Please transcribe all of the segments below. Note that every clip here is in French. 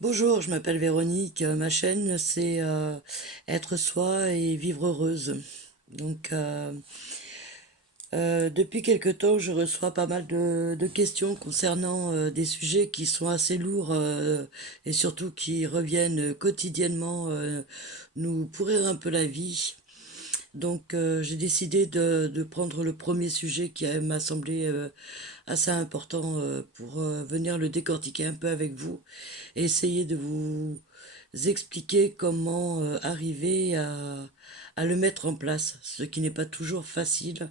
Bonjour, je m'appelle Véronique. Ma chaîne, c'est être soi et vivre heureuse. Donc, depuis quelque temps, je reçois pas mal de questions concernant des sujets qui sont assez lourds et surtout qui reviennent quotidiennement nous pourrir un peu la vie. Donc, j'ai décidé de prendre le premier sujet qui m'a semblé assez important pour venir le décortiquer un peu avec vous et essayer de vous expliquer comment arriver à le mettre en place, ce qui n'est pas toujours facile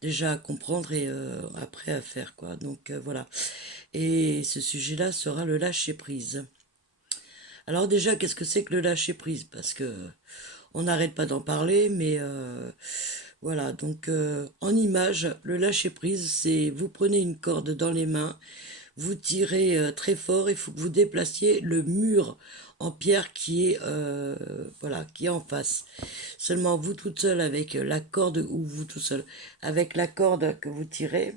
déjà à comprendre et après à faire, quoi. Donc voilà. Et ce sujet-là sera le lâcher-prise. Alors déjà, qu'est-ce que c'est que le lâcher-prise? Parce que on n'arrête pas d'en parler, mais voilà. Donc en image, le lâcher-prise, c'est vous prenez une corde dans les mains, vous tirez très fort, il faut que vous déplaciez le mur en pierre qui est voilà, qui est en face. Seulement vous toute seule avec la corde, ou vous tout seul avec la corde que vous tirez,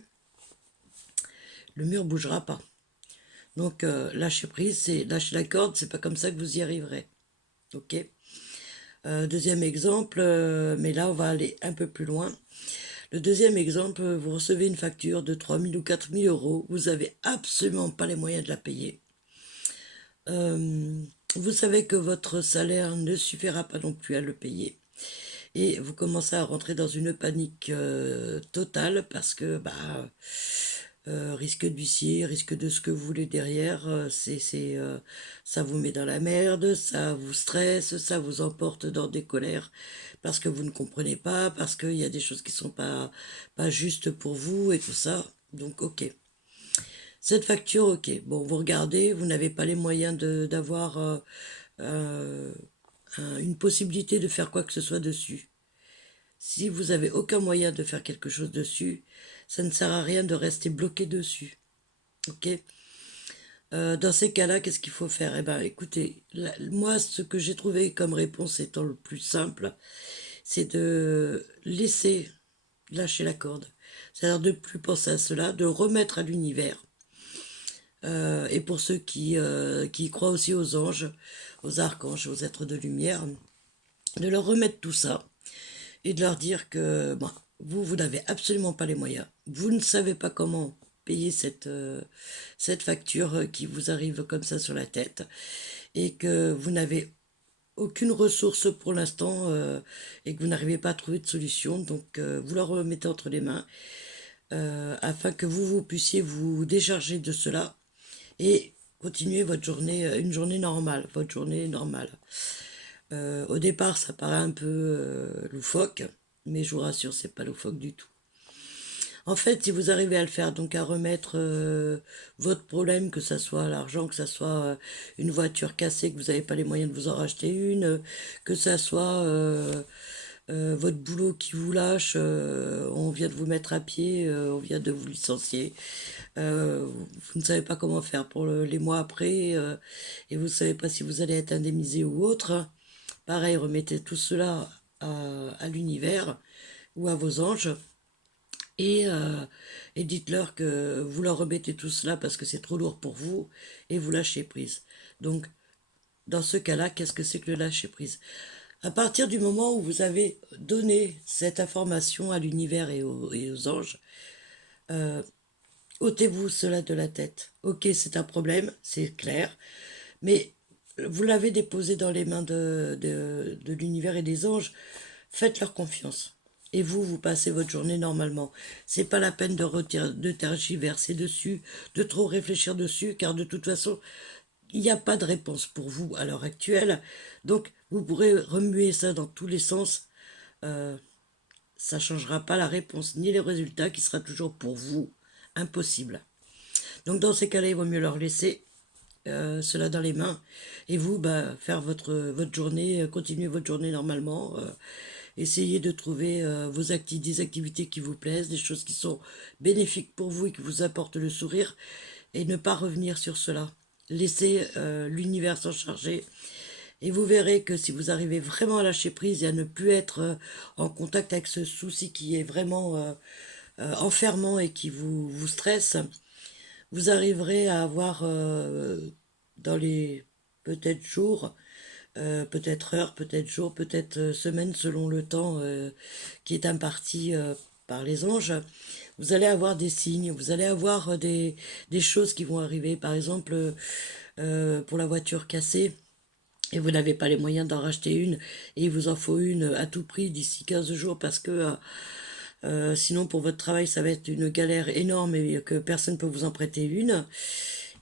le mur bougera pas. Donc lâcher prise, c'est lâcher la corde, c'est pas comme ça que vous y arriverez. Ok. Deuxième exemple, mais là on va aller un peu plus loin. Le deuxième exemple, vous recevez une facture de 3 000 ou 4 000 euros, vous avez absolument pas les moyens de la payer. Euh, Vous savez que votre salaire ne suffira pas non plus à le payer. Et vous commencez à rentrer dans une panique totale parce que risque d'huissier, risque de ce que vous voulez derrière, ça vous met dans la merde, ça vous stresse, ça vous emporte dans des colères parce que vous ne comprenez pas, parce qu'il y a des choses qui sont pas justes pour vous et tout ça. Donc ok. Cette facture, ok. Bon, vous regardez, vous n'avez pas les moyens d'avoir euh, une possibilité de faire quoi que ce soit dessus. Si vous avez aucun moyen de faire quelque chose dessus, ça ne sert à rien de rester bloqué dessus. Ok. Dans ces cas-là, qu'est-ce qu'il faut faire? Eh ben, écoutez, moi, ce que j'ai trouvé comme réponse étant le plus simple, c'est de laisser lâcher la corde. C'est-à-dire de ne plus penser à cela, de remettre à l'univers. Et pour ceux qui croient aussi aux anges, aux archanges, aux êtres de lumière, de leur remettre tout ça et de leur dire que bon, vous n'avez absolument pas les moyens. Vous ne savez pas comment payer cette facture qui vous arrive comme ça sur la tête et que vous n'avez aucune ressource pour l'instant et que vous n'arrivez pas à trouver de solution. Donc vous leur remettez entre les mains afin que vous puissiez vous décharger de cela et continuer votre journée, une journée normale, votre journée normale. Au départ, ça paraît un peu loufoque, mais je vous rassure, c'est pas loufoque du tout. En fait, si vous arrivez à le faire, donc à remettre votre problème, que ça soit l'argent, que ça soit une voiture cassée, que vous n'avez pas les moyens de vous en racheter une, que ça soit votre boulot qui vous lâche, on vient de vous mettre à pied, on vient de vous licencier, vous ne savez pas comment faire pour les mois après, et vous ne savez pas si vous allez être indemnisé ou autre. Pareil, remettez tout cela à l'univers ou à vos anges et, euh, et dites-leur que vous leur remettez tout cela parce que c'est trop lourd pour vous et vous lâchez prise. Donc, dans ce cas-là, qu'est-ce que c'est que le lâcher prise? À partir du moment où vous avez donné cette information à l'univers et aux anges, euh, ôtez-vous cela de la tête. Ok, c'est un problème, c'est clair, mais vous l'avez déposé dans les mains de l'univers et des anges, faites-leur confiance. Et vous passez votre journée normalement. C'est pas la peine de tergiverser dessus, de trop réfléchir dessus, car de toute façon, il n'y a pas de réponse pour vous à l'heure actuelle. Donc, vous pourrez remuer ça dans tous les sens. Euh, Ça changera pas la réponse ni les résultats qui sera toujours pour vous impossible. Donc, dans ces cas-là, il vaut mieux leur laisser cela dans les mains et vous faire votre journée, continuer votre journée normalement, essayez de trouver des activités qui vous plaisent, des choses qui sont bénéfiques pour vous et qui vous apportent le sourire et ne pas revenir sur cela. Laissez l'univers s'en charger et vous verrez que si vous arrivez vraiment à lâcher prise et à ne plus être en contact avec ce souci qui est vraiment enfermant et qui vous stresse, vous arriverez à avoir dans les peut-être jours, peut-être heures, peut-être jours, peut-être semaines, selon le temps qui est imparti par les anges. Vous allez avoir des signes, vous allez avoir des choses qui vont arriver. Par exemple, pour la voiture cassée, et vous n'avez pas les moyens d'en racheter une, et il vous en faut une à tout prix d'ici 15 jours parce que sinon pour votre travail ça va être une galère énorme et que personne ne peut vous en prêter une,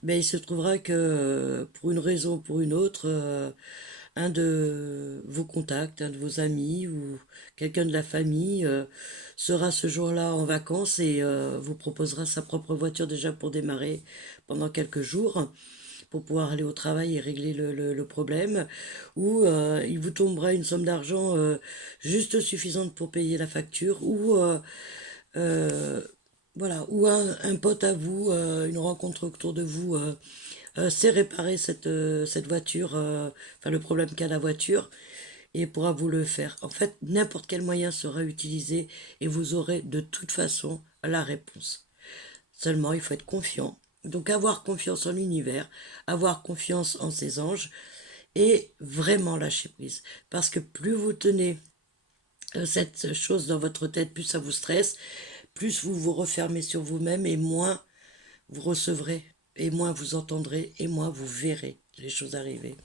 mais il se trouvera que pour une raison ou pour une autre, un de vos contacts, un de vos amis ou quelqu'un de la famille sera ce jour-là en vacances et vous proposera sa propre voiture déjà pour démarrer pendant quelques jours pour pouvoir aller au travail et régler le problème, ou il vous tombera une somme d'argent juste suffisante pour payer la facture, ou euh, voilà, ou un pote à vous, une rencontre autour de vous, sait réparer cette voiture, enfin le problème qu'a la voiture, et pourra vous le faire. En fait, n'importe quel moyen sera utilisé et vous aurez de toute façon la réponse. Seulement, il faut être confiant. Donc, avoir confiance en l'univers, avoir confiance en ses anges et vraiment lâcher prise. Parce que plus vous tenez cette chose dans votre tête, plus ça vous stresse, plus vous vous refermez sur vous-même et moins vous recevrez, et moins vous entendrez, et moins vous verrez les choses arriver.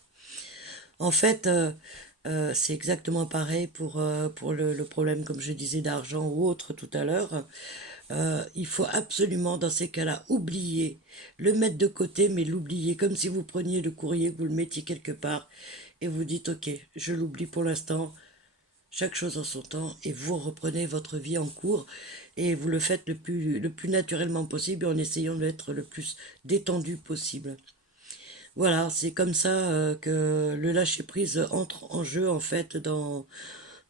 En fait, c'est exactement pareil pour le problème, comme je disais, d'argent ou autre tout à l'heure. Il faut absolument, dans ces cas-là, oublier, le mettre de côté, mais l'oublier, comme si vous preniez le courrier, que vous le mettiez quelque part, et vous dites, ok, je l'oublie pour l'instant, chaque chose en son temps, et vous reprenez votre vie en cours, et vous le faites le plus naturellement possible, en essayant d'être le plus détendu possible. Voilà, c'est comme ça que le lâcher-prise entre en jeu, en fait, dans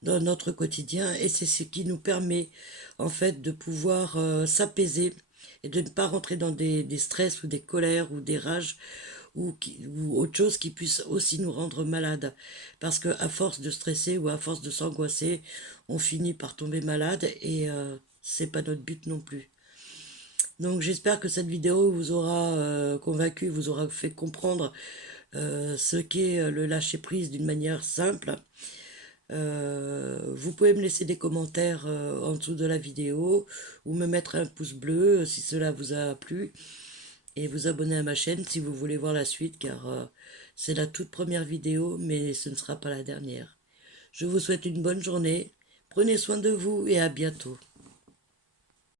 notre quotidien, et c'est ce qui nous permet en fait de pouvoir s'apaiser et de ne pas rentrer dans des stress ou des colères ou des rages ou autre chose qui puisse aussi nous rendre malades, parce que à force de stresser ou à force de s'angoisser, on finit par tomber malade et c'est pas notre but non plus. Donc j'espère que cette vidéo vous aura convaincu, vous aura fait comprendre ce qu'est le lâcher prise d'une manière simple. Vous pouvez me laisser des commentaires en dessous de la vidéo ou me mettre un pouce bleu si cela vous a plu et vous abonner à ma chaîne si vous voulez voir la suite car c'est la toute première vidéo mais ce ne sera pas la dernière. Je vous souhaite une bonne journée, prenez soin de vous et à bientôt.